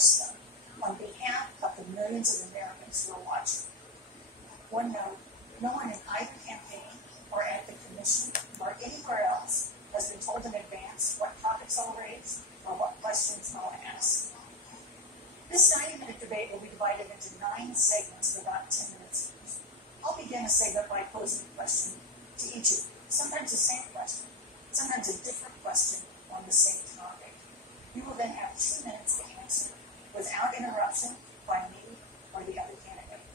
endorse them on behalf of the millions of Americans who are watching. One note, no one in either campaign or at the commission or anywhere else has been told in advance what topics I'll raise or what questions I'll ask. This 90-minute debate will be divided into 9 segments of about 10 minutes each. I'll begin a segment by posing a question to each of you, sometimes the same question, sometimes a different question on the same topic. You will then have 2 minutes to answer without interruption by me or the other candidate.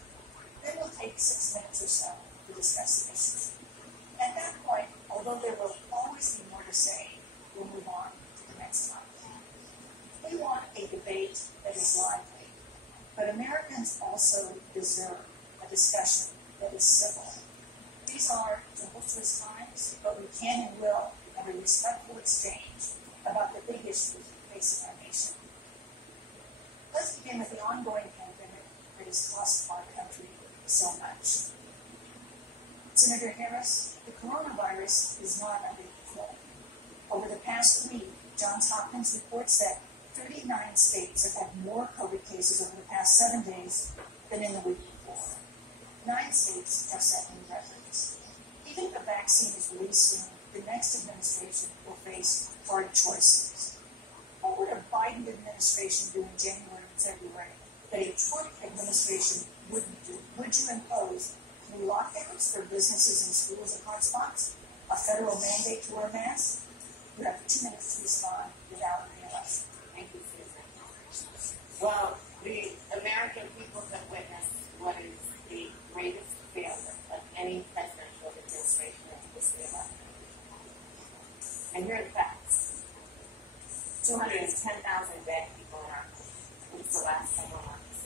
Then we'll take 6 minutes or so to discuss the issues. At that point, although there will always be more to say, we'll move on to the next topic. We want a debate that is lively, but Americans also deserve a discussion that is civil. These are tumultuous times, but we can and will have a respectful exchange about the big issues facing our nation. Let's begin with the ongoing pandemic that has cost our country so much. Senator Harris, the coronavirus is not under control. Over the past week, Johns Hopkins reports that 39 states have had more COVID cases over the past 7 days than in the week before. 9 states have set new records. Even if a vaccine is released soon, the next administration will face hard choices. What would a Biden administration do in January and February that a Trump administration wouldn't do? Would you impose new lockdowns for businesses and schools and hotspots? A federal mandate to wear masks? You have 2 minutes to respond without re-election. Thank you, Susan. Well, the American people have witnessed what is the greatest failure of any presidential administration in the history of our country. And here are the facts. 210,000 dead people in our country since the last several months.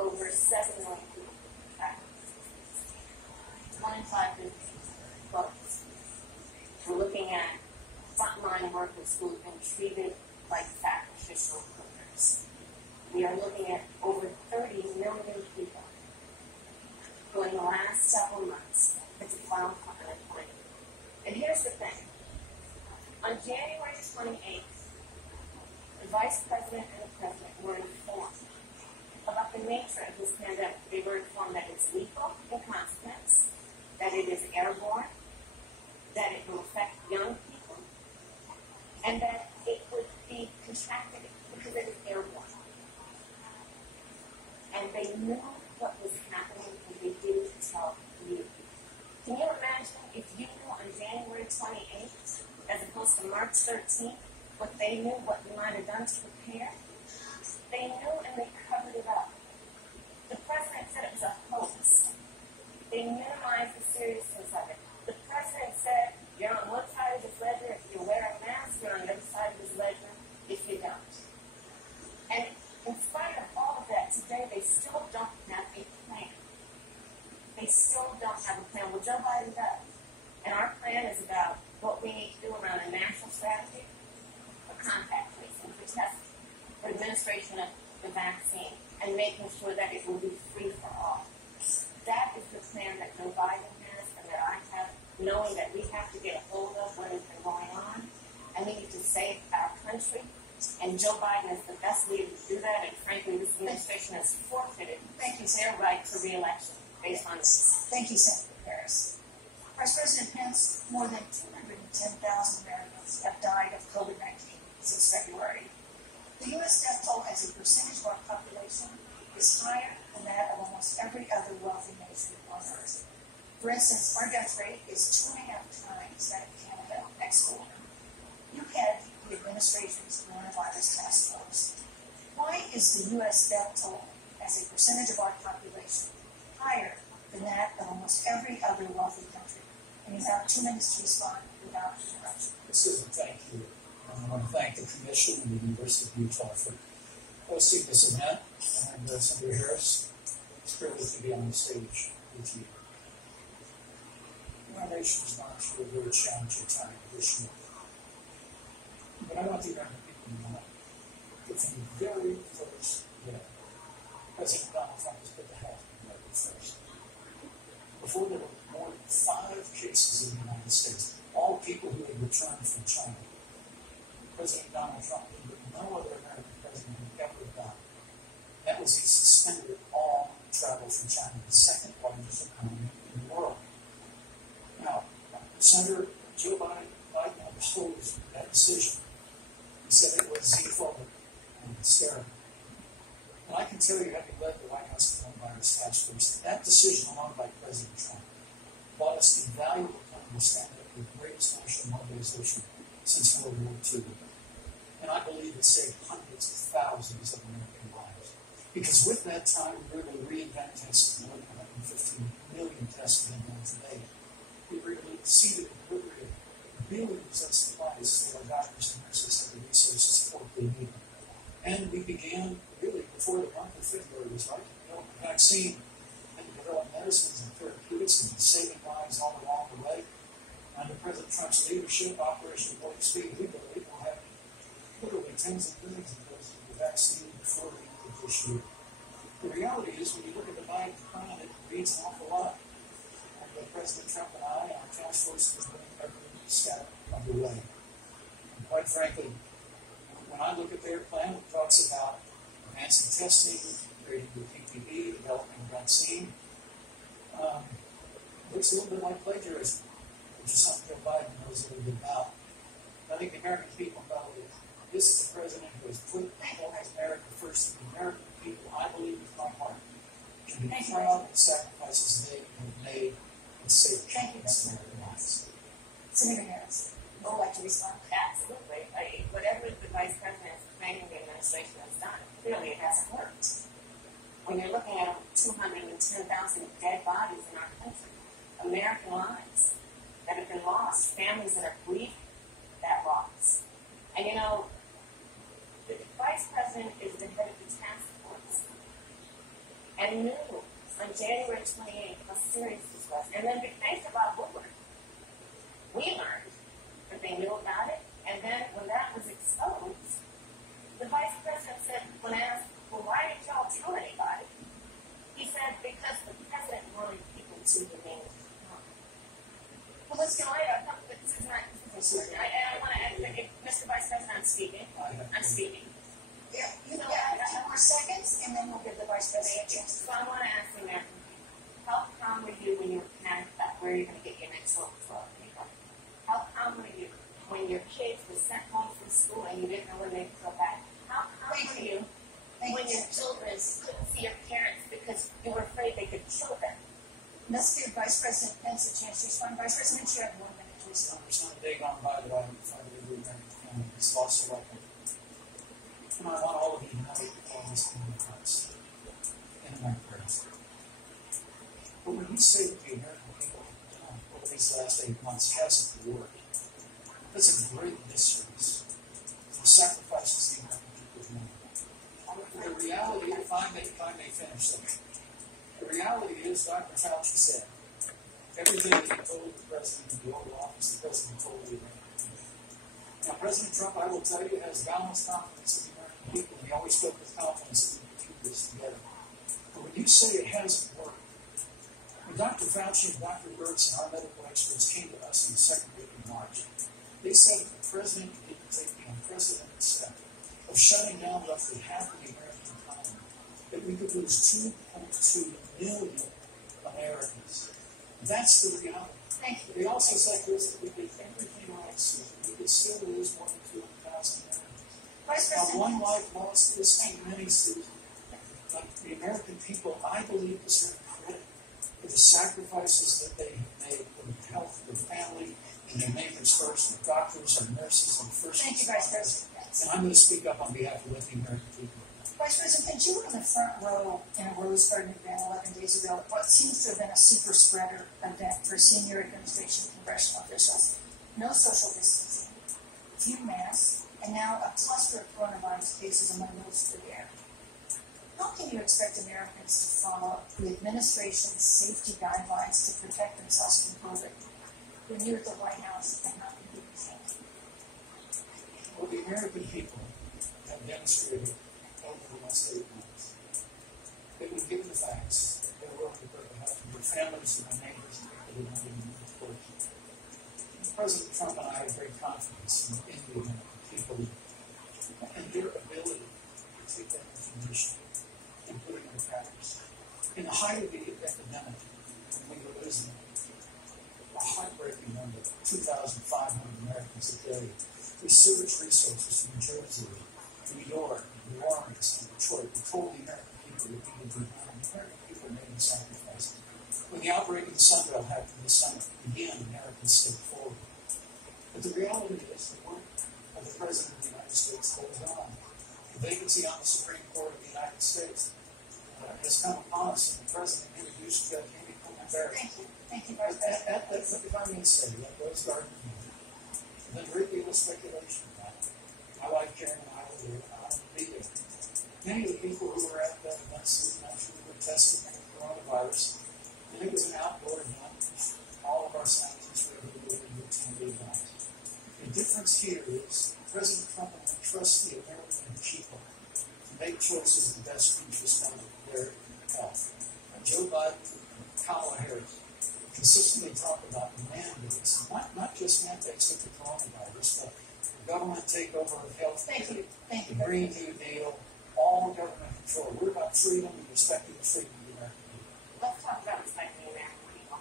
Over 7 million people infected. 1 in 5 businesses closed. We're looking at frontline workers who have been treated like sacrificial cookers. We are looking at over 30 million people who in the last several months have filed for unemployment. And here's the thing. On January 28th, the Vice President and the President were informed about the nature of this pandemic. They were informed that it's lethal in consequence, that it is airborne, that it will affect young people, and that it would be contracted because it is airborne. And they knew what was happening and they didn't tell you. Can you imagine if you knew on January 28th, as opposed to March 13th, what they knew, what you might have done to prepare? They knew and they covered it up. The president said it was a hoax. They minimized the seriousness of it. The president said, you're on one side of this ledger if you wear a mask, you're on the other side of this ledger if you don't. And in spite of all of that, today they still don't have a plan. They still don't have a plan. Well, Joe Biden does. And our plan is about what we need to do around a national strategy for contact tracing, for testing, for administration of the vaccine, and making sure that it will be free for all. That is the plan that Joe Biden has and that I have, knowing that we have to get a hold of what has been going on, and we need to save our country. And Joe Biden is the best leader to do that, and frankly, this administration has forfeited their right to re-election based on this. Thank you, Senator Harris. Vice President Pence, more than 210,000 Americans have died of COVID-19 since February. The U.S. death toll as a percentage of our population is higher than that of almost every other wealthy nation on earth. For instance, our death rate is 2.5 times that of Canada next door. You head the administration's coronavirus task force. Why is the U.S. death toll as a percentage of our population higher than that of almost every other wealthy country? And you have 2 minutes to respond without interruption. Susan, thank you. I want to thank the Commission and the University of Utah for hosting this event. And Senator Harris, it's a privilege to be on the stage with you. Our nation is going through a very challenging time this year. But I want the American people to know that from the very first day, President Donald Trump has put the health of America first. Before there were more than 5 cases in the United States, all people who had returned from China, President Donald Trump, no other American president had is he suspended all travel from China, the second largest economy in the world. Now, Senator Joe Biden opposed that decision. He said it was xenophobic and hysterical. And I can tell you, having led the White House coronavirus task force, that decision alone by President Trump brought us the valuable time to stand up the greatest national mobilization since World War II. And I believe it saved hundreds of thousands of American lives. Because with that time, we were able to reinvent testing, more than 115 million tests being done today. We were able to exceed the delivery of billions of supplies so our doctors and nurses had the resources support they needed. And we began really before the month of February was right to develop a vaccine and develop medicines and therapeutics and saving lives all along the way. Under President Trump's leadership, Operation Warp Speed, we believe we'll have literally tens of millions of doses of the vaccine before the end of this year. The reality is, when you look at the Biden plan, it reads an awful lot. And President Trump and I, our task force, is doing every step of the way. And quite frankly, when I look at their plan, it talks about advancing testing, creating the PPE, developing a vaccine. Looks a little bit like plagiarism, which is something Joe Biden knows a little bit about. I think the American people know that this is the president who has put America first. The American people, I believe with my heart, can be proud of the sacrifices they have made and saved American lives. Senator Harris, would you like to respond? Absolutely. Whatever the vice president is claiming the administration has done, clearly it hasn't worked. When you're looking at 210,000 dead bodies in our country, American lives that have been lost, families that are grieving that loss. And you know, the vice president is the head of the task force and knew on January 28th how serious this was. And then thanks about Woodward, we learned that they knew about it. And then when that was exposed, the vice president said, when asked, well, why did y'all tell anybody? He said, because the president wanted people to remain calm. Well, let's go later. This is not. I want to add, Mr. Vice President, I'm speaking. Yeah, you have 2 more seconds, and then we'll give the vice president a chance. So I want to ask the American people, how calm were you when you were panicked about where you're going to get your next loaf of bread? How calm were you when your kids were sent home from school and you didn't know when they'd go back? How calm were you when your children couldn't see your parents because you were afraid they could kill them? Let's give Vice President Pence a chance to respond. Vice President, you have 1 minute to respond. There's not a day gone by that I haven't tried to do American family. It's lost a record. And I want all of you to know that all this in your hearts and in my prayers. But when you say that the American people over these last 8 months hasn't worked, that's a great disservice to the sacrifices the American people have made. The reality, if I may finish that, the reality is, Dr. Fauci said, everything that he told the president in the Oval Office, the president told the American people. Now, President Trump, I will tell you, has boundless confidence in the American people, and he always spoke with confidence that we could keep this together. But when you say it hasn't worked, when Dr. Fauci and Dr. Birx and our medical experts came to us in the second week of March, they said that the president didn't take the unprecedented step of shutting down roughly half of the American economy, that we could lose 2.2 million Americans. That's the reality. Thank you. They also said this, that we did everything right, Susan. We could still lose more than 200,000 Americans. Vice Now, President, one life lost is too many, Susan. But the American people, I believe, deserve credit for the sacrifices that they have made for the health of their family and their neighbors first, their doctors, our nurses, and first thank you, Vice responders. President. And I'm going to speak up on behalf of the American people. Vice President, you were in the front row in a Rose Garden event 11 days ago, what seems to have been a super spreader event for senior administration congressional officials. No social distancing, few masks, and now a cluster of coronavirus cases among those who were there. How can you expect Americans to follow the administration's safety guidelines to protect themselves from COVID when you're at the White House and not in the same? Well, the American people have demonstrated over the last 8 months that when given the facts, they're willing to put the health of their families and their neighbors and people who don't even know the court. President Trump and I have great confidence in the American people and their ability to take that information and putting into practice. In the height of the epidemic, when we were losing a heartbreaking number, 2,500 Americans a day, we surged resources from New Jersey, New York, New Orleans, and Detroit. We told the American people that we would be behind. The American people made the sacrifices. When the outbreak of the Sun Belt happened this summer, again, Americans stepped forward. But the reality is the work of the President of the United States goes on. The vacancy on the Supreme Court of the United States has come upon us, and the President introduced Judge Amy Coney Barrett. Thank you, Vice President. If I may say, that Rose Garden meeting, there's a great deal of speculation about it. My wife Karen and I were there, and I will be there. Many of the people who were at that event naturally were tested for coronavirus, and it was an outdoor event. All of our scientists were able to do it in 10 days. The difference here is President Trump trusts the American people to make choices in the best interest of their health. Joe Biden and Kamala Harris consistently talk about mandates, not just mandates with the coronavirus, but the government takeover of health care, the Green New Deal, all government control. We're about freedom and respecting the freedom of the American people. Let's talk about respecting the American people.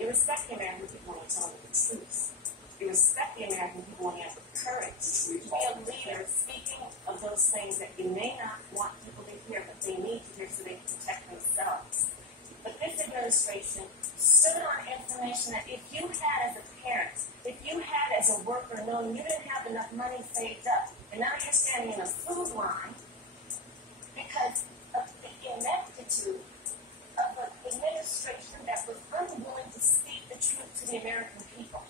You respect the American people when you tell them the truth. You respect the American people when you have the courage to be a leader speaking of those things that you may not want people to hear, but they need to hear so they can protect themselves. But this administration stood on information that if you had as a parent, if you had as a worker known you didn't have enough money saved up, and now you're standing in a food line because of the ineptitude of an administration that was unwilling to speak the truth to the American people.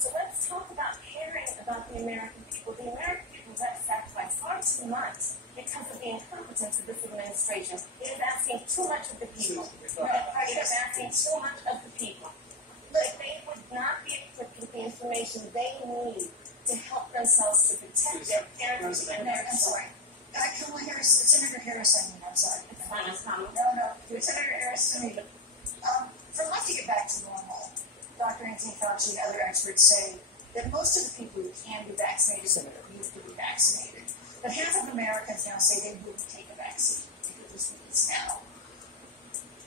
So let's talk about caring about the American people. The American people got sacrificed far too much because of the incompetence of this administration. It is asking too much of the people. It is asking too much of the people. If they would not be equipped with the information they need to help themselves to protect their parents and their I'm sorry. Kamala Harris, Senator Harris, I'm sorry. It's fine, it's fine. No. Senator Harris, to me. For life to get back to normal, Dr. Anthony Fauci and other experts say that most of the people who can be vaccinated need to be vaccinated. But half of Americans now say they wouldn't take a vaccine because this needs now.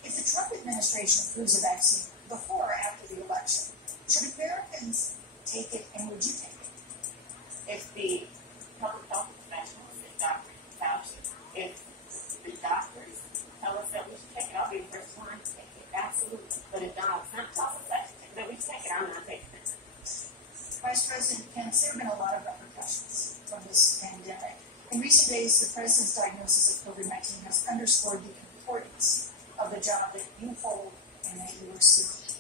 If the Trump administration approves a vaccine before or after the election, should Americans take it and would you take it? If the public health professionals, if Dr. Fauci, if the doctors tell us that we should take it, I'll be the first one to take it. Absolutely. But if Donald Trump tells us that we take it, I'm not taking it. Vice President Pence, there have been a lot of repercussions from this pandemic. In recent days, the President's diagnosis of COVID-19 has underscored the importance of the job that you hold and that you are seeking.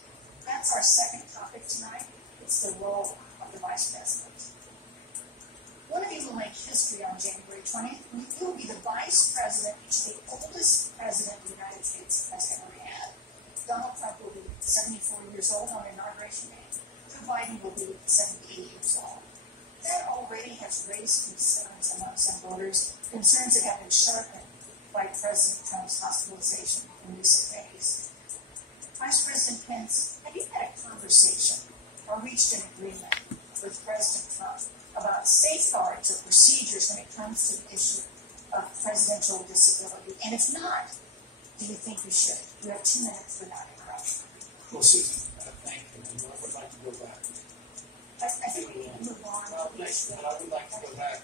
That's our second topic tonight. It's the role of the Vice President. One of you will make history on January 20th. You will be the Vice President, the oldest President the United States has ever had. Donald Trump will be 74 years old on Inauguration Day. Joe Biden will be 78 years old. That already has raised concerns among some voters, concerns that have been sharpened by President Trump's hospitalization in recent days. Vice President Pence, have you had a conversation or reached an agreement with President Trump about safeguards or procedures when it comes to the issue of presidential disability? And if not, do you think we should? You have 2 minutes for that interruption. Well, Susan, thank you. And I would like to go back. I think we need to move on. Well, thanks, but I would like to go back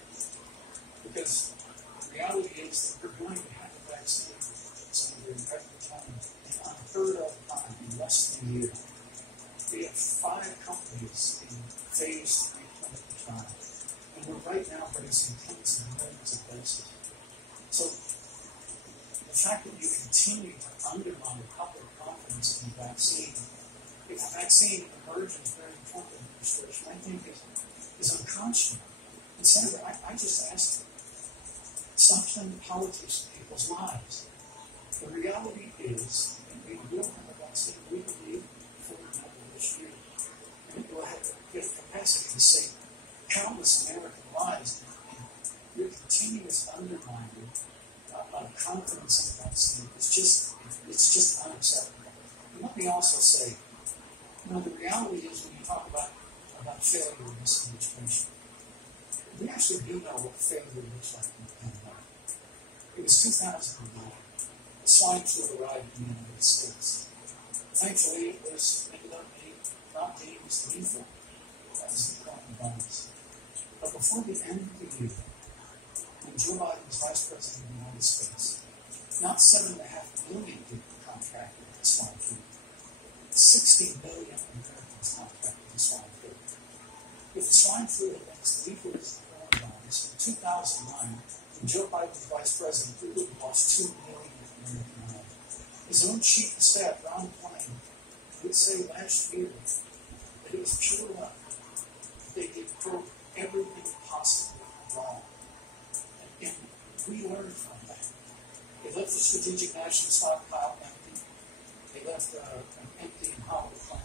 because the reality is that we're going to have a vaccine in record time, an unheard of time, in less than a year. We have 5 companies in phase 3 clinical trials, and we're right now producing tens of millions of doses. So the fact that you continue to undermine public confidence in the vaccine, if a vaccine emerges during the Trump administration, I think is unconscionable. And Senator, I just asked you, stop playing politics in people's lives. The reality is, and we will have a vaccine, we believe, before the end of this year. And it will have the capacity to save countless American lives. And your continuous undermining of confidence in the vaccine is just unacceptable. And let me also say, the reality is when you talk about failure in this administration, we actually do know what failure looks like in the pandemic. It was 2009. The swine flu arrived in the United States. Thankfully, it ended up not being as lethal as the coronavirus. But before the end of the year, when Joe Biden was Vice President of the United States, not 7.5 million people contracted the swine flu. 60 million Americans contracted the swine flu. If the swine flu had been as lethal as the coronavirus, in 2009, when Joe Biden was Vice President, we would have lost 2 million American lives. His own chief of staff, Ron Klein, would say last year that it was pure luck. They did, quote, everything possible wrong. And we learned from that. They left the strategic national stockpile empty. They left an empty and hollow plan.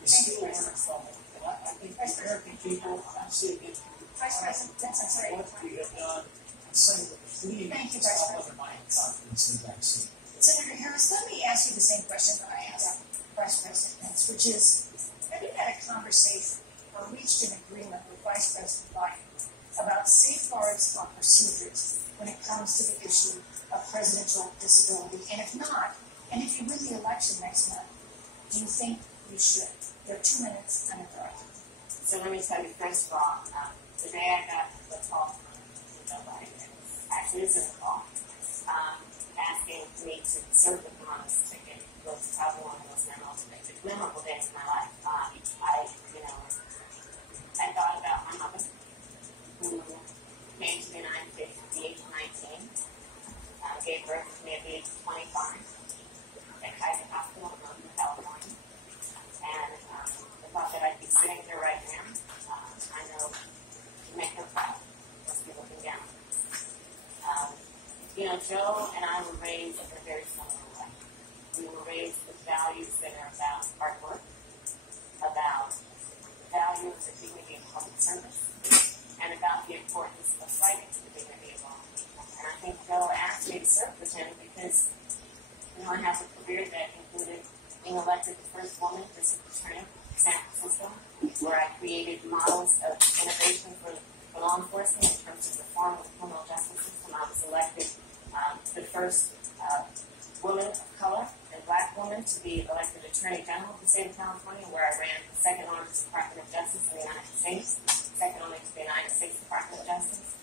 We still learned from it. And I think the American people, I'm saying it, Vice President, I'm sorry. what we have done, I'm saying that the fleeing is not undermining confidence in the vaccine. Senator Harris, let me ask you the same question that I asked Vice President Pence, which is, have you had a conversation or reached an agreement with Vice President Biden about safeguards or procedures when it comes to the issue of presidential disability? And if not, and if you win the election next month, do you think you should? There are 2 minutes uninterrupted. So let me tell you, first of all, today I got the call from Joe Biden. Actually, it's a call asking me to serve the Columbus ticket. It was probably one of the most memorable days of my life. I thought about my mother, who came to the United States at the age of 19, gave birth to me at the age of 25 at Kaiser Hospital in Northern California. And the thought that I'd be sitting here right now, I know to make her proud, must be looking down. Joe and I were raised in a very similar way. We were raised with values that are about hard work, about values of dignity and public service, and about the importance of fighting for the dignity of all people. And I think Joe asked me to serve with him because, I have a career that included being elected the first woman district attorney in San Francisco, where I created models of innovation for law enforcement in terms of reform of the criminal justice system. I was elected the first woman of color and black woman to be elected Attorney General of the state of California, where I ran the second largest Department of Justice in the United States, second only to the United States Department of Justice.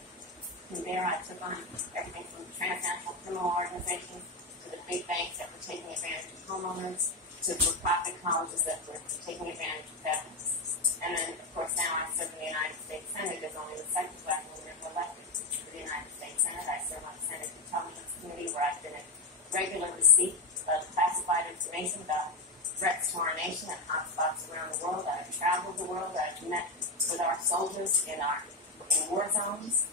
From there, I took on everything from transnational criminal organizations to the big banks that were taking advantage of homeowners to for-profit colleges that were taking advantage of veterans. And then, of course, now I serve in the United States Senate as only the second black woman ever elected to the United States Senate. I serve on the Senate Intelligence Committee, where I've been in regular receipt of classified information about threats to our nation and hotspots around the world. I've traveled the world. I've met with our soldiers in war zones.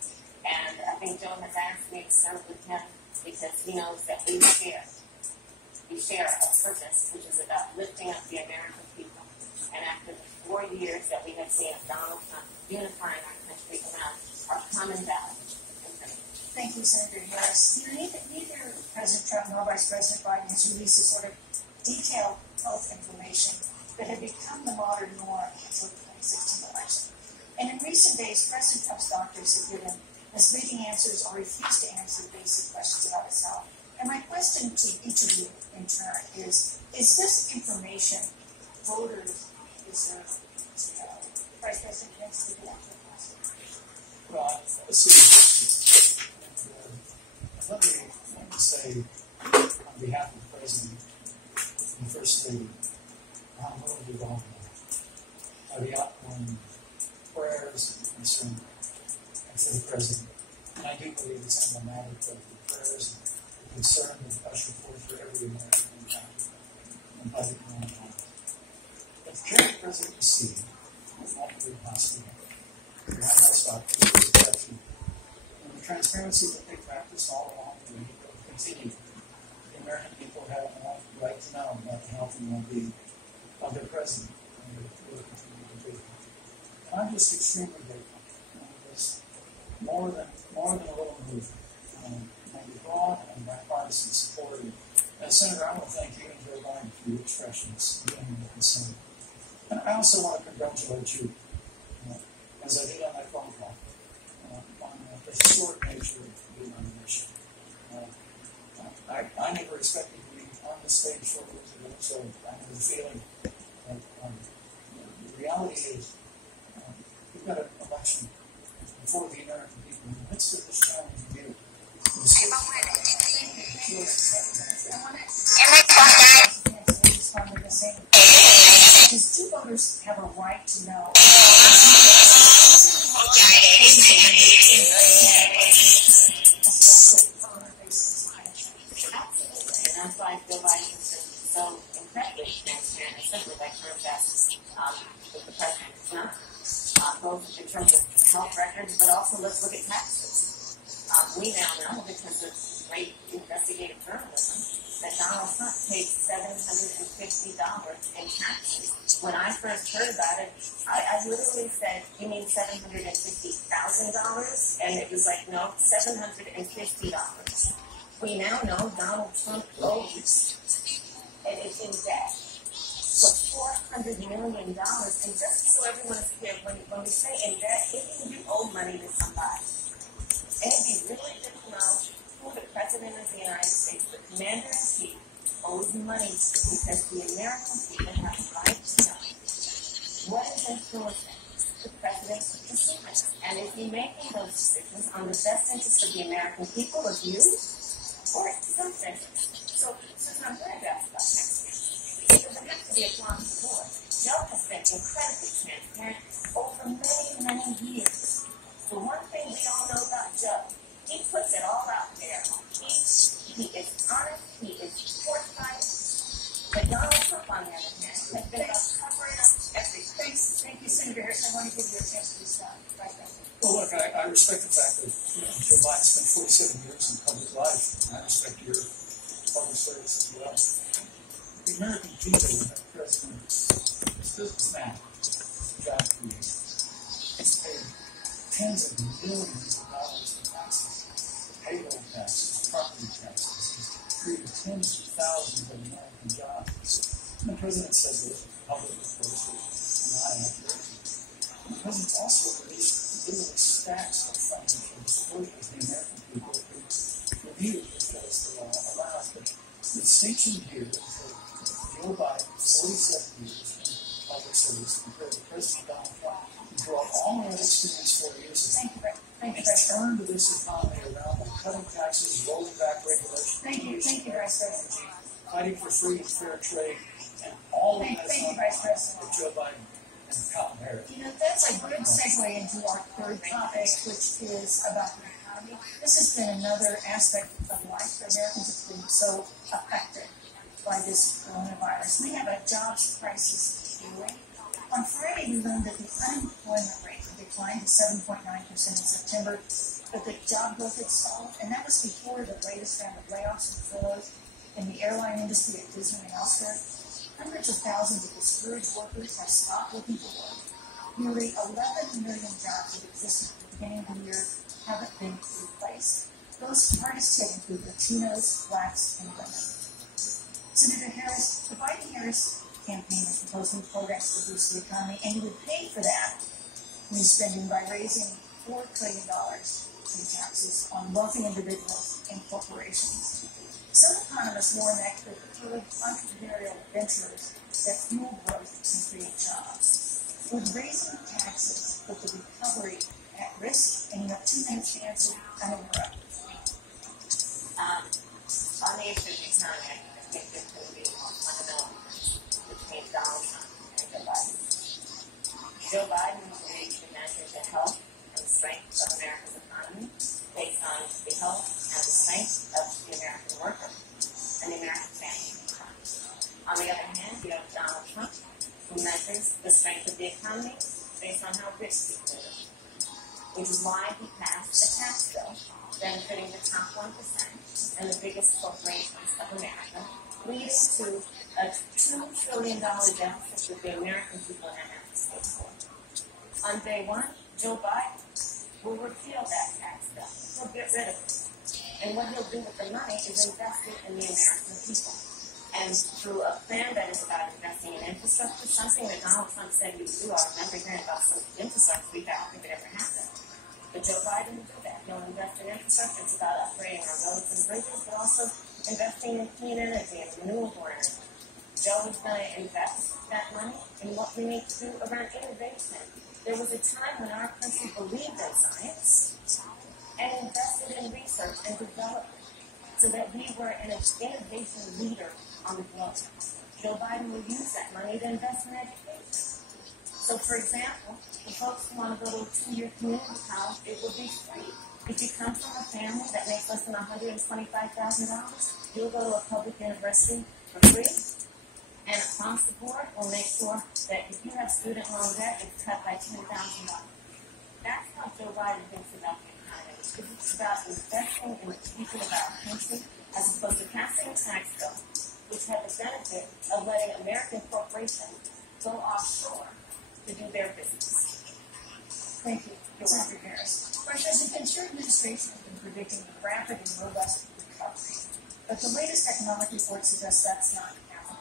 And I think Joe has asked me to serve with him because he knows that we share a purpose, which is about lifting up the American people. And after the 4 years that we have seen of Donald Trump unifying our country around our common values. Thank you, Senator Harris. Neither President Trump nor Vice President Biden has released the sort of detailed health information that had become the modern norm until the 2016 election. And in recent days, President Trump's doctors have given misleading answers or refused to answer basic questions about his health. And my question to each of you in turn is this information voters deserve to know? Vice President Pence, would you like to answer? Well, let's see. Let me say, on behalf of the President and the First Lady, how moved we've all been by the outpouring prayers and concern for the President. And I do believe it's emblematic of the prayers and the concern and special support for every American in the country and by the coronavirus. But the care the President received was not really possible. The White House doctors was exceptional. And the transparency that they practiced all along the way will continue. The American people have a right to know about the health and well-being of their President, and they will continue to do. And I'm just extremely grateful. There's more than a little movement. Maybe broad and bipartisan support. And Senator, I want to thank you and Joe Biden for your expressions during the concern. And I also want to congratulate you, as I did on my phone call, on the historic nature of your nomination. I never expected to be on the stage 4 years ago, so I have the feeling that the reality is we've got an election before the American people in the midst of this challenging year. Because two voters have a right to know. And that's why Joe Biden has been so incredibly transparent, especially like her best with the president is not. Both in terms of health records, but also let's look at taxes. We now know, because of great investigative journalism, that Donald Trump paid $750 in taxes. When I first heard about it, I literally said, "You mean $750,000?" And it was like, "No, $750." We now know Donald Trump owes, and is in debt for $400 million. And just so everyone is clear, when we say in debt, it means you owe money to somebody. And it'd be really good to know who the President of the United States, the Commander-in-Chief, owes money to, because the American people have the right to know what is influencing the President's decisions. And is he making those decisions on the best interest of the American people, of you, or self-interest? So, Susan, I'm glad you asked about taxes, because it has to be across the board. Joe has been incredibly transparent over many, many years. The one thing we all know about Joe, he puts it all out there. He is honest, he is forthright. But Donald Trump, on the other hand, has been about covering up everything. Thank you, Senator Harris. I want to give you a chance to respond. Right back. Well, look, I respect the fact that Joe Biden spent 47 years in public life, and I respect your public service as well. The American people and the president, this businessman, job creator, has paid tens of millions of dollars in taxes, payroll taxes, property taxes. He's created tens of thousands of American jobs. And the president says this public, of course, is not accurate. The president also released literally stacks of financial disclosures the American people could review because the law allows. But the distinction here is that Joe Biden, 47 years in public service, compared to President Donald Trump, who brought all of that experience 4 years ago. Thank you, It's turned this economy around by cutting taxes, rolling back regulations. Thank you, Vice President. Fighting for free and fair trade, and all of that Thank you, Vice President. with Joe Biden and Kamala Harris. You know, that's a good segue into our third topic, which is about the economy. This has been another aspect of life that Americans have been so affected by this coronavirus. We have a jobs crisis healing. On Friday, we learned that the unemployment rate declined to 7.9% in September, but the job growth had stalled, and that was before the latest round of layoffs and furloughs in the airline industry at Disney and elsewhere. Hundreds of thousands of discouraged workers have stopped looking for work. Nearly 11 million jobs that existed at the beginning of the year haven't been replaced. Those hardest hit include Latinos, blacks, and women. Senator Harris, the Biden-Harris campaign has proposed new programs to boost the economy, and you would pay for that new spending by raising $4 trillion in taxes on wealthy individuals and corporations. Some economists warn that could kill entrepreneurial ventures that fuel growth and create jobs. Would raising taxes put the recovery at risk? And you have 2 minutes to answer. I'm interrupted. On the issue of the economy, I think there's going to be a more fundamental difference between Donald Trump and Joe Biden. Joe Biden believes to measure the health and strength of America's economy based on the health and the strength of the American worker and the American family. On the other hand, you have Donald Trump, who measures the strength of the economy based on how rich people live, which is why he passed a tax bill benefiting the top 1% and the biggest corporations of America, leading to a $2 trillion deficit that the American people now have to pay for. On day one, Joe Biden will repeal that tax bill. He'll get rid of it. And what he'll do with the money is invest it in the American people. And through a plan that is about investing in infrastructure, something that Donald Trump said he would do. I remember hearing about some infrastructure we thought if it ever happened. But Joe Biden will do that. He'll invest in infrastructure. It's about upgrading our roads and bridges, but also investing in clean energy and renewable energy. Joe is going to invest that money in what we need to do around innovation. There was a time when our country believed in science and invested in research and development so that we were an innovation leader on the globe. Joe Biden will use that money to invest in education. So, for example, the folks who want to go to a 2-year community college, it will be free. If you come from a family that makes less than $125,000, you'll go to a public university for free. And across the board, we'll make sure that if you have student loan debt, it's cut by $10,000. That's how Joe Biden thinks about the economy. It's about investing in the future of our country as opposed to passing a tax bill, which had the benefit of letting American corporations go offshore to do their business. Thank you, Senator Harris. President, your administration has been predicting a rapid and robust recovery, but the latest economic report suggests that's not happening.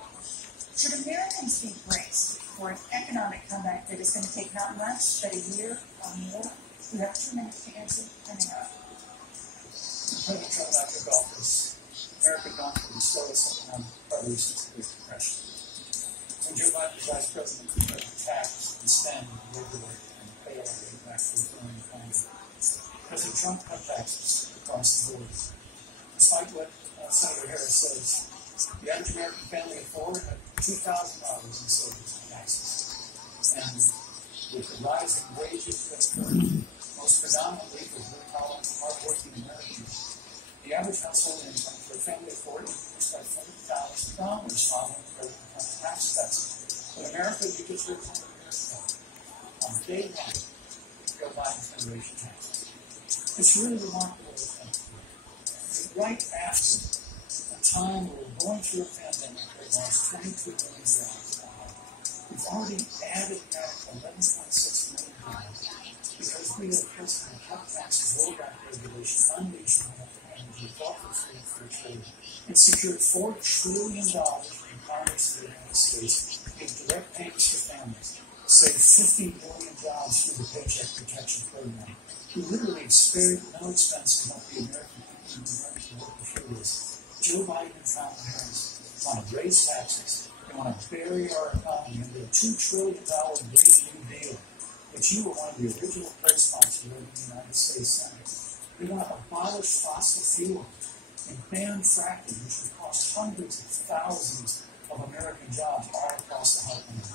Should Americans be braced for an economic comeback that is going to take not much, but a year or more? We have 2 minutes to answer, and they are. President Trump and I took office. America gone through the slowest economic recovery since the Great Depression. When Joe Biden was vice president, we tried to tax and spend and regulate and pay our way back to the growing economy. President Trump cut taxes across the board. Despite what Senator Harris says, the average American family of 4 had $2,000 in savings and taxes. And with the rising wages that occurred, most predominantly for blue-collar, hard-working Americans, the average household income for a family of 4 increased by $40,000 following President Trump's tax cuts. In America, you just heard from America. On day one, Joe Biden's generation taxes. It's really remarkable to think. Right after a time where we're going through a pandemic that lost 22 million jobs, we've already added back 11.6 million jobs because we have personally cut taxes, rolled back regulation, unleashed energy, fought for free trade, and secured $4 trillion in commerce for the United States, gave direct payments to families, saved 50 million jobs through the Paycheck Protection Program. We literally spared no expense to help the American people and the American workers through this. Joe Biden and Kamala Harris want to raise taxes. They want to bury our economy into a $2 trillion Green New Deal, which you were one of the original co-sponsors of the United States Senate. They want to abolish fossil fuel and ban fracking, which would cost hundreds of thousands of American jobs all across the heartland.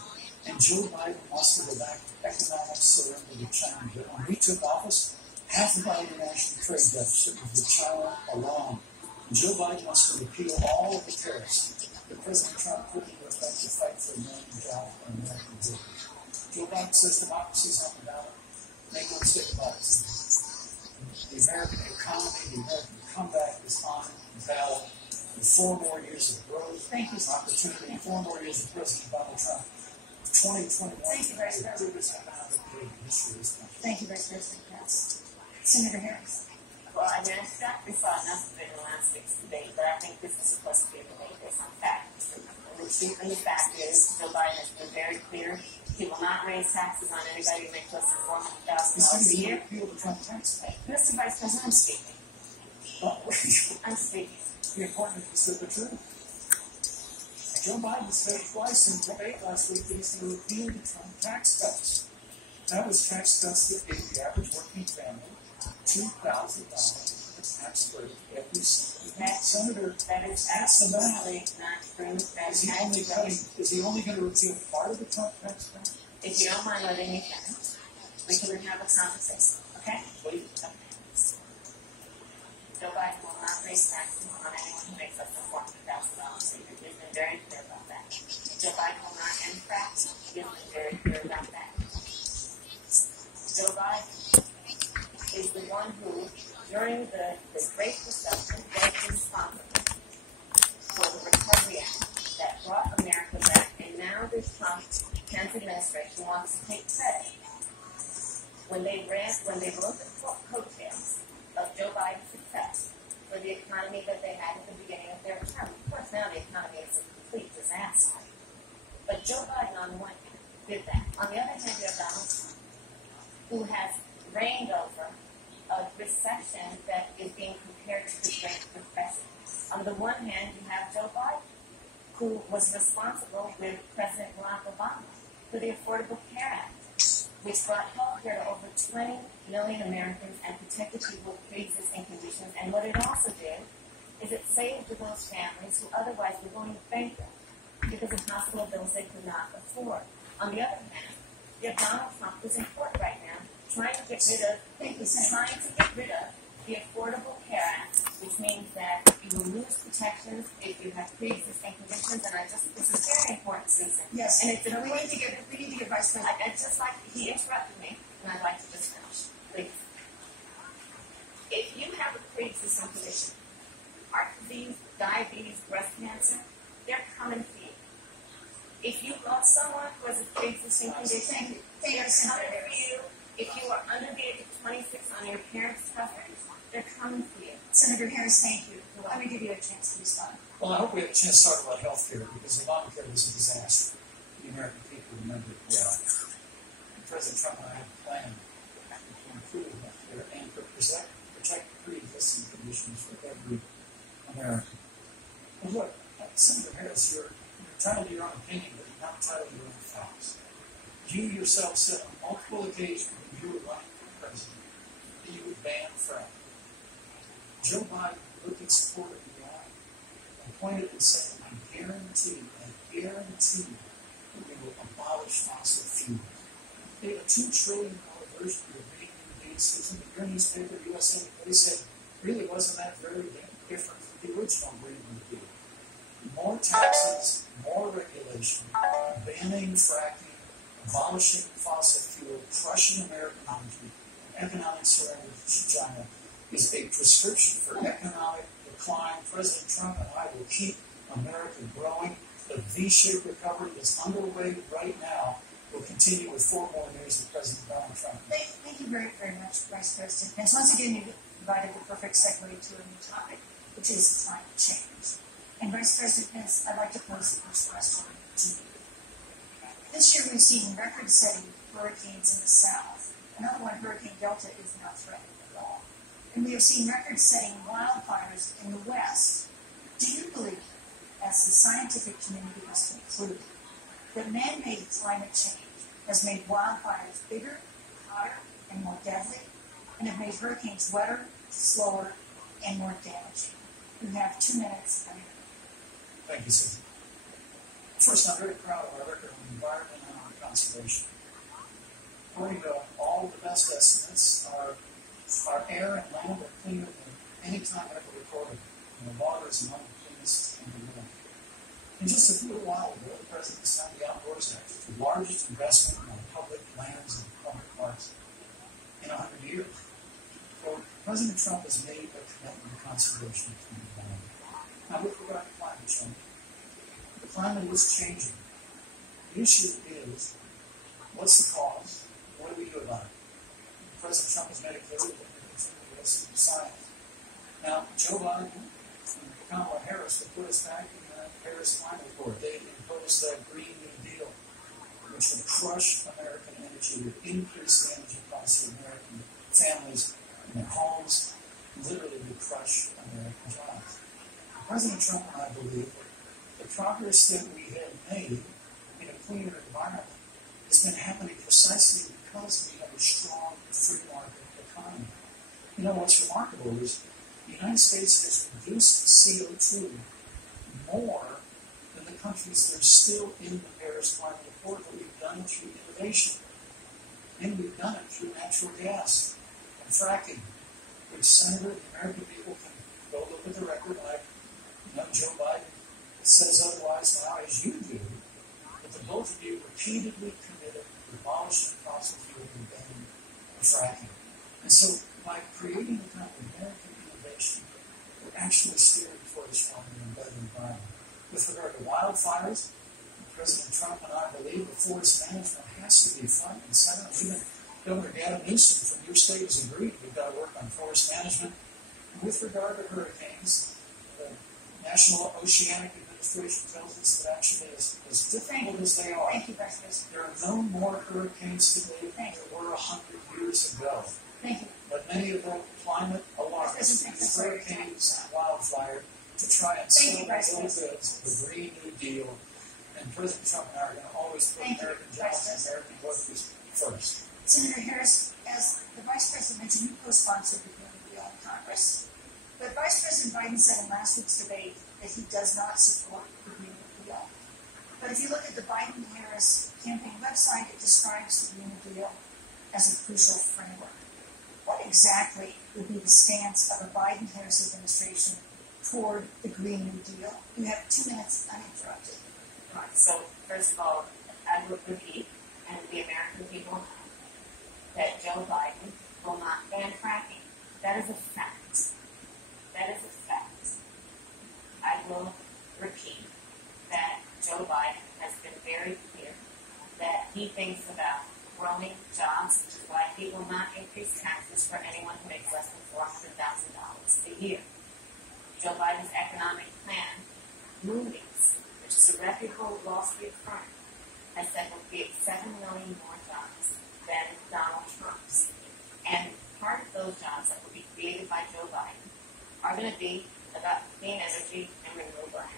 And Joe Biden wants to go back to economic surrender to China. But when we took office, half of our international trade deficit was with China alone. And Joe Biden wants to repeal all of the tariffs that President Trump put into effect to fight for a million jobs for American workers. Joe Biden says democracy's on the ballot. Make no mistake about it. The American economy, the American comeback is on the ballot. With 4 more years of growth, opportunity, 4 more years of President Donald Trump. 2021. Thank you, Vice President. Thank you, Vice President Katz. Senator Harris. Well, I mean, I we saw enough of it in the last week's debate, but I think this is supposed to be a debate based on facts. And the fact is, Joe Biden has been very clear. He will not raise taxes on anybody who makes less than $400,000 a year. Mr. Vice President, I'm speaking. I'm speaking. The important is to the truth. Joe Biden said twice in debate last week that he's going to repeal the Trump tax cuts. That was tax cuts that gave the average working family $2,000 tax credit every single year. Senator, that is absolutely not true. Is he only going to repeal part of the Trump tax cut? If you don't mind letting me finish, we can have a conversation, okay? Please. Okay. Joe Biden will not raise taxes on anyone who makes less than $400,000 a year. He's been very clear about that. Joe Biden will not end fracking. He's been very clear about that. Joe Biden is the one who, during the Great Recession, was responsible for the Recovery Act that brought America back. And now this Trump administration wants to take credit. When they wrote the coattails of Joe Biden's success for the economy that they had at the beginning of their term. Of course, now the economy is a complete disaster. But Joe Biden, on the one hand, did that. On the other hand, you have Donald Trump, who has reigned over a recession that is being compared to the Great Depression. A On the one hand, you have Joe Biden, who was responsible with President Barack Obama for the Affordable Care Act, which brought health care to over 20 million Americans and protected people with pre-existing conditions. And what it also did is it saved those families who otherwise were going bankrupt because of hospital bills they could not afford. On the other hand, you have Donald Trump, who's in court right now, trying to get rid of the Affordable Care Act, which means that you will lose protections if you have pre-existing conditions. And this is very important, Susan. Yes. And it's we need to get Vice President. I just like, he interrupted me, and I'd like to just finish, please. If you have a pre-existing condition, heart disease, diabetes, breast cancer, they're coming for you. If you love someone who has a pre-existing condition, they're coming for you. If you are under the age of 26 on your parents' coverage, they're coming for you. Senator Harris, thank you. Let me give you a chance to respond. Well, I hope we have a chance to talk about health care, because Obamacare was a disaster. The American people remember it well. President Trump and I have a plan to improve health care and to protect pre-existing conditions for every American. And look, Senator Harris, you're entitled to your own opinion, but you're not entitled to your own facts. You yourself said on multiple occasions when you were running for president that you would ban fracking. Joe Biden looked at support in the eye and pointed and said, I guarantee that we will abolish fossil fuels. They had a $2 trillion version of the Green New Deal system. In your newspaper, USA, they said, really wasn't that very different from the original Green New Deal. More taxes, more regulation, banning fracking, abolishing fossil fuel, crushing American energy, economic surrender to China is a prescription for economic decline. President Trump and I will keep America growing. The V-shaped recovery that's underway right now will continue with 4 more years of President Donald Trump. Thank you very, very much, Vice President. And once again, you provided the perfect segue to a new topic, which is climate change. And Vice President, I'd like to pose the first question to you. This year we've seen record-setting hurricanes in the south. Another one, Hurricane Delta, is not threatening at all. And we have seen record-setting wildfires in the west. Do you believe, as the scientific community has concluded, that man-made climate change has made wildfires bigger, hotter, and more deadly, and have made hurricanes wetter, slower, and more damaging? You have 2 minutes. Thank you, Susan. First, I'm very proud of our record on environment and on conservation. According to all the best estimates, our air and land are cleaner than any time ever recorded. And the water is among the cleanest in the world. And just a little while ago, the President signed the Outdoors Act, the largest investment on public lands and public parks in 100 years. So President Trump has made a commitment to conservation of the environment. Now, with regard to climate change, the climate is changing. The issue is, what's the cause? What do we do about it? President Trump has made it clear that we're continuing to listen to science. Now, Joe Biden and Kamala Harris will put us back in the Paris Climate Accord. They imposed that Green New Deal, which would crush American energy, would increase the energy costs of American families and their homes, literally would crush American jobs. President Trump and I believe that the progress that we have made in a cleaner environment has been happening precisely because we have a strong free market economy. You know, what's remarkable is the United States has reduced CO2 more than the countries that are still in the Paris Climate Accord, but we've done it through innovation. And we've done it through natural gas and fracking, which, Senator, the American people can go look at the record. Joe Biden says otherwise now, as you do, but the both of you repeatedly committed to abolishing fossil fuel and banning fracking. And so, by creating a kind of American innovation, we're actually steering toward a stronger and better environment. With regard to wildfires, President Trump and I believe the forest management has to be front and center. Even Governor Gavin Newsom from your state has agreed we've got to work on forest management. And with regard to hurricanes, the National Oceanic Administration tells us that actually, as difficult as they are, there are no more hurricanes today than there were 100 years ago. Thank you. But many of the climate alarmists, hurricanes, wildfire, to try and Thank you, sell Vice those President. goods, the Green New Deal, and President Trump and I are going to always put Thank you, American Vice jobs and President. American workers first. Senator Harris, as the Vice President mentioned, you co-sponsored the Green New Deal in Congress. But Vice President Biden said in last week's debate that he does not support the Green New Deal. But if you look at the Biden-Harris campaign website, it describes the Green New Deal as a crucial framework. What exactly would be the stance of a Biden-Harris administration toward the Green New Deal? You have 2 minutes uninterrupted. Right. So, first of all, I would repeat, and the American people know, that Joe Biden will not ban fracking. That is a fact. That is a fact. I will repeat that Joe Biden has been very clear that he thinks about growing jobs, which is why he will not increase taxes for anyone who makes less than $400,000 a year. Joe Biden's economic plan, Moody's, which is a reputable Wall Street firm, has said will create 7 million more jobs than Donald Trump's. And part of those jobs that will be created by Joe Biden are going to be about clean energy and renewable energy.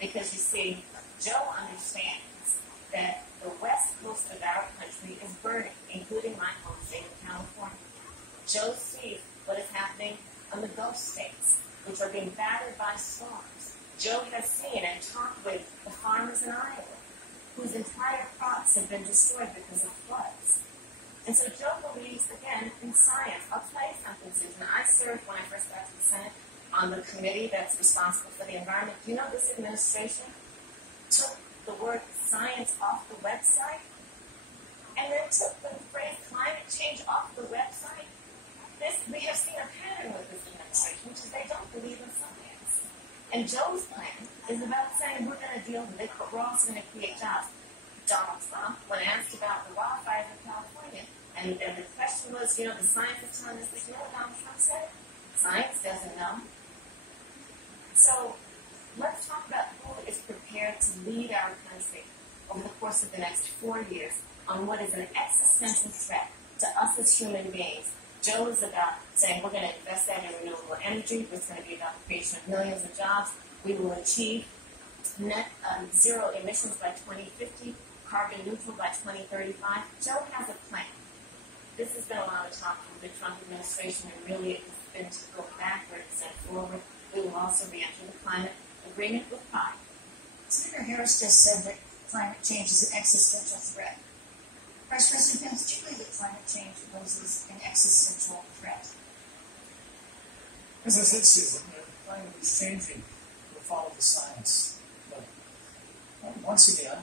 Because you see, Joe understands that the west coast of our country is burning, including my home state of California. Joe sees what is happening on the Gulf states, which are being battered by storms. Joe has seen and talked with the farmers in Iowa, whose entire crops have been destroyed because of floods. And so Joe believes, again, in science. I'll tell you something, Susan. I served, when I first got to the Senate, on the committee that's responsible for the environment. Do you know this administration took the word science off the website and then took the phrase climate change off the website? We have seen a pattern with this administration, which is they don't believe in science. And Joe's plan is about saying we're going to deal with it, but we're also going to create jobs. Donald Trump, when asked about the wildfires in California, and the question was, the scientists telling us this, what Donald Trump said? Science doesn't know. So let's talk about who is prepared to lead our country over the course of the next 4 years on what is an existential threat to us as human beings. Joe is about saying we're going to invest that in renewable energy. It's going to be about the creation of millions of jobs. We will achieve net zero emissions by 2050, carbon neutral by 2035. Joe has a plan. This has been a lot of talk from the Trump administration, and really it has been to go backwards and forward. We will also re-enter the climate agreement with pride. Senator Harris just said that climate change is an existential threat. Vice President Pence, do you believe that climate change poses an existential threat? As I said, Susan, the climate is changing. We'll follow the science. But once again,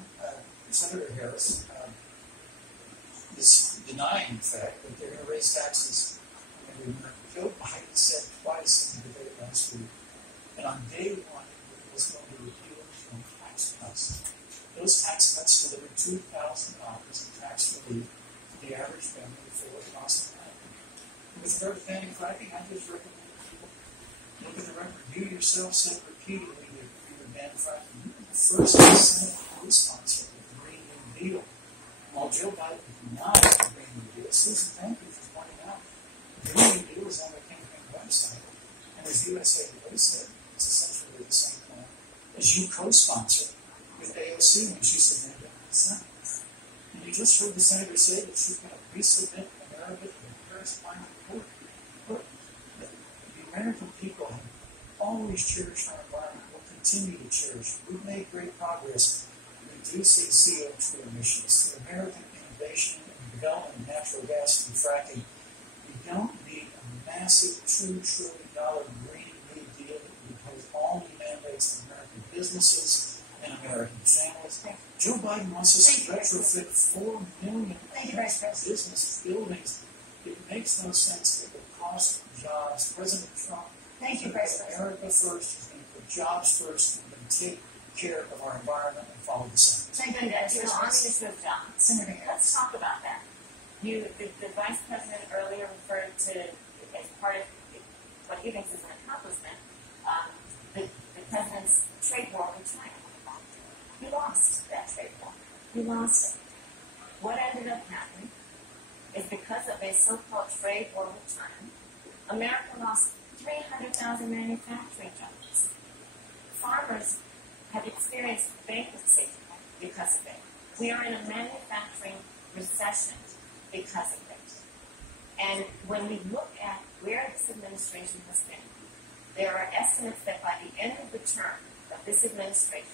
Senator Harris is denying the fact that they're going to raise taxes. Joe Biden said twice in the debate last week that on day one it was going to repeal from tax cuts. Those tax cuts delivered $2,000 in tax relief to the average family before it cost them anything. With regard to banning fracking, I just recommend that people look at the record. You yourself said repeatedly that you would ban fracking. You were the first Senate co-sponsor of the Green New Deal. While Joe Biden denied the Green New Deal, Susan, thank you for pointing out the Green New Deal is on the campaign website. And as USA Today said, it's essentially the same plan as you co-sponsor with AOC when she submitted it to the Senate. And you just heard the senator say that she's going to resubmit America to the Paris Climate Accord. Look, the American people have always cherished our environment, will continue to cherish it. We've made great progress reducing CO2 emissions through American innovation and development of natural gas through fracking. We don't need a massive $2 trillion Green New Deal that would impose all new mandates on American businesses and American families. Joe Biden wants us to retrofit 4 million business buildings. It makes no sense. It will cost jobs. President Trump is going to put America first. He's going to put jobs first. He's going to take care of our environment and follow the science. On the issue of jobs, let's talk about that. The Vice President earlier referred to, as part of what he thinks is an accomplishment, the President's trade war with China. He lost that trade war. He lost it. What ended up happening is because of a so-called trade war with China, America lost 300,000 manufacturing jobs. farmers have experienced bankruptcy because of it. We are in a manufacturing recession because of it. And when we look at where this administration has been, there are estimates that by the end of the term of this administration,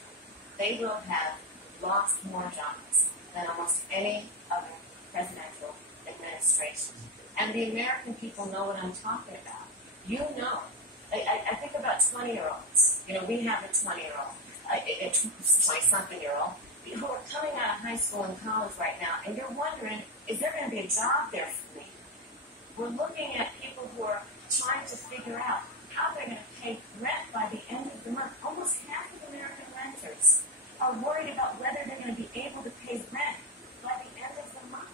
they will have lost more jobs than almost any other presidential administration. And the American people know what I'm talking about. You know. I think about 20-year-olds. You know, we have a 20-year-old, a 20-something-year-old who are coming out of high school and college right now, and you're wondering, is there going to be a job there for me? We're looking at people who are trying to figure out how they're going to pay rent by the end of the month. Almost half of American renters are worried about whether they're going to be able to pay rent by the end of the month.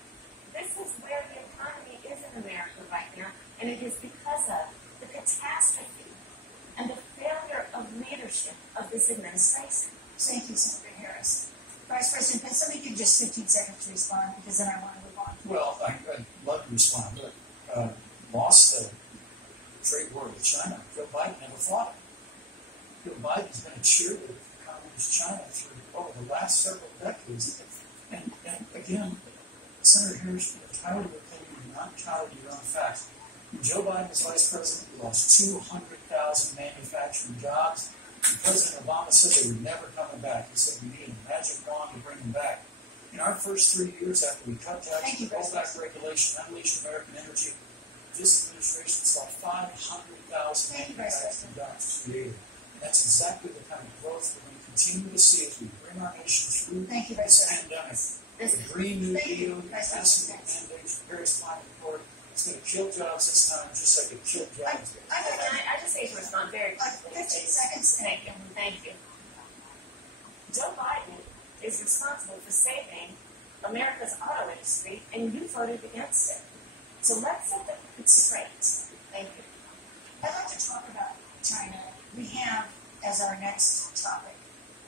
This is where the economy is in America right now, and it is because of the catastrophe and the failure of leadership of this administration. Thank you, Senator Harris. Vice President Pence, let me give you just 15 seconds to respond, because then I want to move on. Well, I'd love to respond. Look, lost the trade war with China. Joe Biden never fought it. Joe Biden's been a cheerleader for Communist China through the last several decades. And again, Senator Harris, you're entitled to your opinion, you're not entitled to your own facts. When Joe Biden was vice president, we lost 200,000 manufacturing jobs. And President Obama said they were never coming back. He said we need a magic wand to bring them back. In our first 3 years after we cut taxes, rolled back regulation, unleashed American energy, this administration saw 500,000 manufacturing jobs created. And that's exactly the kind of growth we're going to continue to see as we bring our nation through this pandemic. The Green New Deal, investment mandates, Paris Climate Accord, it's going to kill jobs this time, just like it killed jobs. I just hate to respond very quickly. 15 seconds. Thank you. Thank you. Joe Biden is responsible for saving America's auto industry, and you voted against it. So let's set the record straight. Thank you. I'd like to talk about China. We have, as our next topic,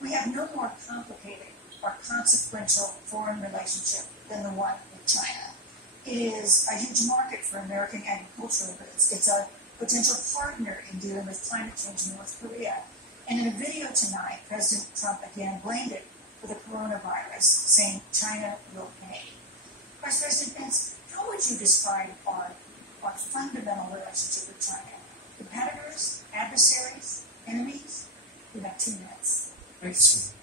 we have no more complicated or consequential foreign relationship than the one with China. It is a huge market for American agricultural goods. It's a potential partner in dealing with climate change in North Korea. And in a video tonight, President Trump again blamed it for the coronavirus, saying China will pay. Vice President Pence, how would you describe our fundamental relationship with China? Competitors, adversaries, enemies? We have 2 minutes. Thank you, Senator.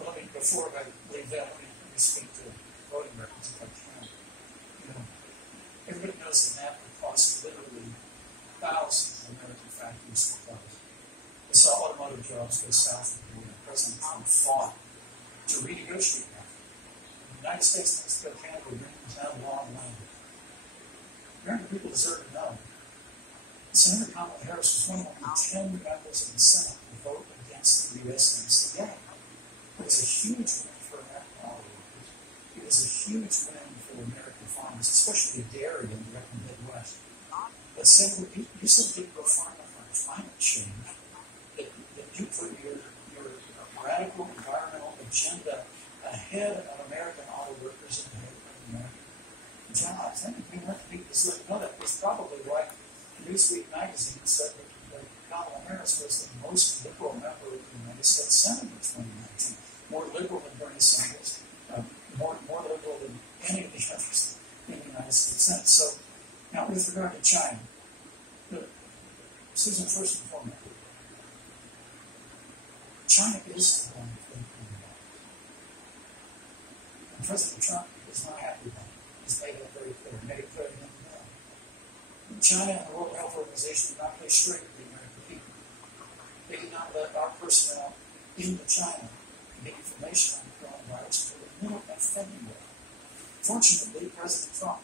Well, before I leave that, let me speak to voting records if I can. You know, everybody knows that NAFTA costs literally thousands of American factories to close. We saw automotive jobs go south of Korea. President Trump fought to renegotiate NAFTA. The United States, Mexico, Canada agreement is now law and land. American people deserve to know. Senator Kamala Harris was one of only 10 members of the Senate to vote against the U.S. NCA. It was a huge win for American auto workers. It was a huge win for American farmers, especially dairy in the upper Midwest. But Senator, you said big go far enough on climate change that you put your radical environmental agenda ahead of American auto workers and ahead of American jobs. I think we let the people know that was probably why Newsweek magazine said that Kamala Harris was the most liberal member of the United States Senate in 2019. More liberal than Bernie Sanders, more liberal than any of the others in the United States Senate. So, now with regard to China, Susan, first and foremost, China is the one for the coronavirus. And President Trump is not happy about it. He's made that very clear, made it clear to him now. China and the World Health Organization did not play straight with the American people. They did not let our personnel into China get information on the coronavirus until the middle of February. Fortunately, President Trump,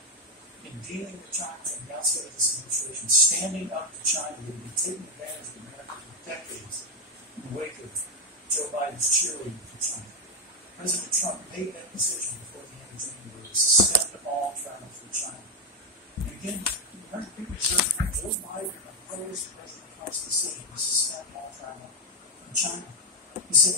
in dealing with China from the outset of this administration, standing up to China, would be taking advantage of America for decades in the wake of Joe Biden's cheerleading for China. President Trump made that decision before the end of January to suspend all travel through China. And again, the American people deserve to know Joe Biden opposed President Trump's decision to suspend all travel from China. He said